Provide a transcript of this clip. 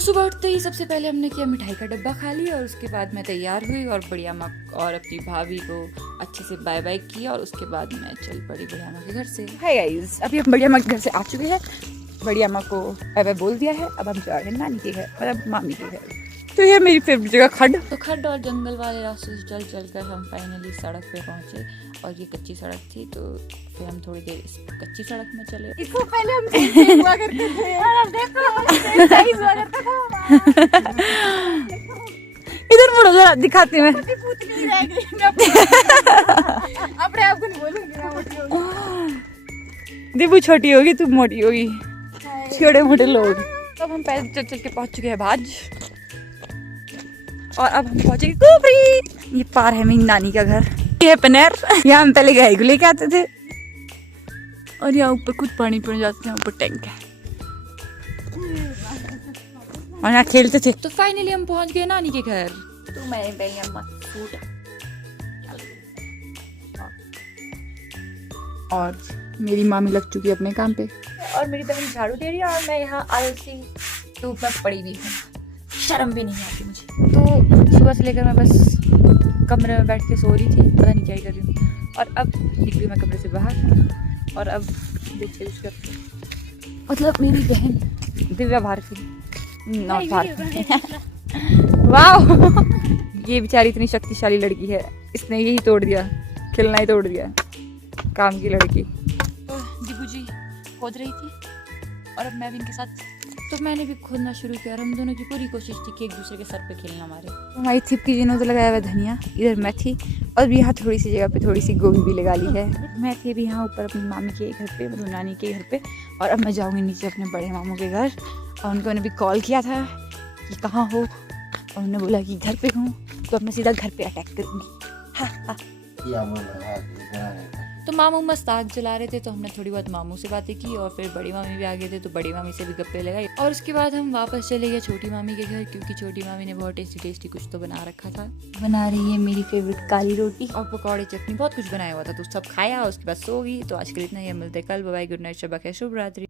सुबह उठते ही सबसे पहले हमने किया मिठाई का डब्बा खा लिया और उसके बाद मैं तैयार हुई और बढ़िया माँ और अपनी भाभी को अच्छे से बाय बाय किया और उसके बाद मैं चल पड़ी बढ़िया माँ के घर से। हाय गाइस, अभी हम बढ़िया माँ के घर से आ चुके हैं। बढ़िया माँ को बाय बाय बोल दिया है। अब हम जा रहे हैं नानी के घर, मतलब मामी के घर। तो ये मेरी फेवरेट जगह खड्ड। तो खड्ड और जंगल वाले रास्ते से चल चल कर हम फाइनली सड़क पे पहुंचे और ये कच्ची सड़क थी, तो फिर हम थोड़ी देर इस कच्ची सड़क में चले। इसको पहले हम हुआ करते थे और अब देखो हुआ करता था। इधर मुड़ो जरा, दिखाती मैं। अपने आप को नहीं बोलूंगी। दीपू छोटी होगी, तू मोटी होगी, छोटे मोटे लोग। अब हम पैदल चल चल के पहुंच चुके हैं भाज, और अब हम पहुंचेंगे कुफरी। ये पार है मेरी नानी का घर। ये है पनेर, यहाँ हम पहले गाय को लेके आते थे और यहाँ ऊपर खुद पानी पीने जाते हैं, ऊपर टैंक है और यहाँ खेलते थे। तो फाइनली हम पहुंच गए नानी के घर। तो मैंने पहले मस्त सूट और मेरी मामी लग चुकी है अपने काम पे और मेरी बहन झाड़ू दे रही है और मैं यहाँ आलसी धूप में पड़ी हुई हूँ। शर्म भी नहीं आती मुझे। तो सुबह से लेकर मैं बस कमरे में बैठ के सो रही थी, पता नहीं क्या ही कर रही हूँ। और अब निकली मैं कमरे से बाहर और अब देखिए उसका मतलब मेरी बहन दिव्या भारती, नॉट भारती। वाह, ये बेचारी इतनी शक्तिशाली लड़की है, इसने यही तोड़ दिया, खिलना ही तोड़ दिया, काम की लड़की। तो दीपू जी खोद रही थी और अब मैं भी इनके साथ, तो मैंने भी खोदना शुरू किया और हम दोनों की पूरी कोशिश थी कि एक दूसरे के सर पे खेलना मारे। तो हमारी थिपकी जी ने तो लगाया हुआ धनिया, इधर मेथी और भी यहाँ थोड़ी सी जगह पे थोड़ी सी गोभी भी लगा ली है। मैं थी भी यहाँ ऊपर अपनी मामी के घर पे, मतलब नानी के घर पे, और अब मैं जाऊँगी नीचे अपने बड़े मामू के घर। और उनको मैंने भी कॉल किया था कि कहाँ हो, और उन्होंने बोला कि घर पे हूँ, तो अब मैं सीधा घर पे अटैक करूँगी। तो मामू मस्त आग जला रहे थे, तो हमने थोड़ी बहुत मामू से बातें की और फिर बड़ी मामी भी आ गए थे, तो बड़ी मामी से भी गप्पे लगाई। और उसके बाद हम वापस चले गए छोटी मामी के घर, क्योंकि छोटी मामी ने बहुत टेस्टी टेस्टी कुछ तो बना रखा था। बना रही है मेरी फेवरेट काली रोटी और पकौड़े, चटनी, बहुत कुछ बनाया हुआ था। तो सब खाया और उसके बाद सो गई। तो आज के लिए इतना ही, मिलते कल। बाय बाय, गुड नाइट, शब्बा खैर, शुभ रात्रि।